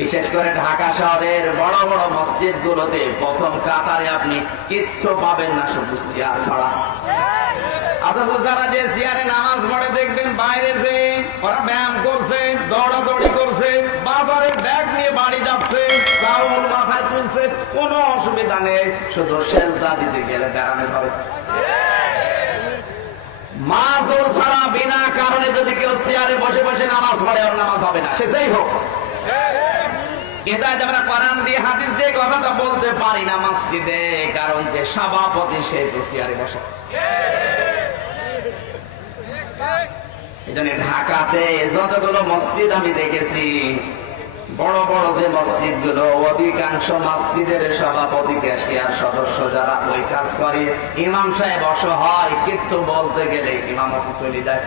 বিশেষ করে ঢাকা শহরের বড় বড় মসজিদ গুলোতে প্রথম কাতারে আপনি কিচ্ছু পাবেন না, শুধু চেয়ার ছাড়া। অথচ যারা যে চেয়ারে নামাজ পড়ে দেখবেন বাইরে যে ওরা ব্যায়াম করছে, দৌড়াদৌড়ি করছে, বাজারে ব্যাগ নিয়ে বাড়ি যাচ্ছে, চাউল মাথায় তুলছে, কোনো অসুবিধা নেই, শুধু সেজদা দিতে গেলে ব্যায়ামে ধরে। মাজুর ছাড়া বিনা কারণে যদি কেউ চেয়ারে বসে বসে নামাজ পড়ে, ওর নামাজ হবে না, সে যেই হোক। কিন্তু আমরা কোরআন দিয়ে হাদিস দিয়ে কথাটা বলতে পারি না মসজিদে, কারণ যে সভাপতি সে তো চেয়ারে বসে। এজন্য ঢাকাতে যতগুলো মসজিদ আমি দেখেছি, বড় বড় যে মসজিদ গুলো, অধিকাংশ মসজিদের সভাপতি, ক্যাশিয়ার, সদস্য যারা ওই কাজ করে, ইমাম সাহেব অসহায়, কিচ্ছু বলতে গেলে ইমামও চলে যায়।